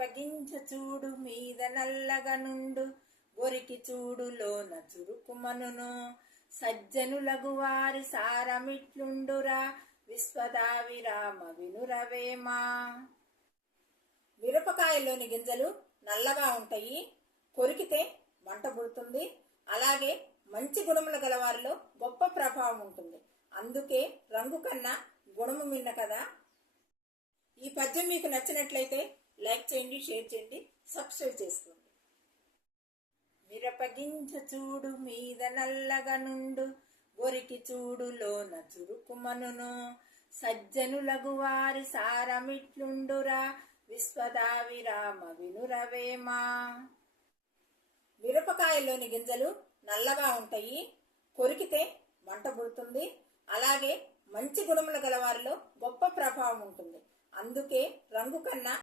మిరపగింజ చూడు మీద నల్లగా నుండు, గొరికి చూడు లోన చురుకుమనును. సజ్జనులగు వారి సారమిట్లుండురా, విశ్వదావిరామ వినురవేమా. మిరపకాయల్లోని గింజలు నల్లగా ఉంటాయి, కొరికితే మంట పుడుతుంది. అలాగే మంచి గుణములు గలవారిలో గొప్ప ప్రభావం ఉంటుంది. అందుకే రంగు కన్నా గుణము మిన్న కదా. ఈ పద్యం మీకు నచ్చినట్లయితే లైక్ చేయండి, షేర్ చేయండి, సబ్స్క్రైబ్ చేసుకోండి. మిరపగింజ చూడు మీద నల్లగా నుండు, గొరికి చూడు లోన చురుకుమనును. సజ్జనులగు వారి సారమిట్లుండురా, విశ్వదావిరామ వినురవేమా. మిరపకాయల్లోని గింజలు నల్లగా ఉంటాయి, కొరికితే మంట పుడుతుంది. అలాగే మంచి గుణములు గలవారిలో గొప్ప ప్రభావం ఉంటుంది. అందుకే రంగు కన్నా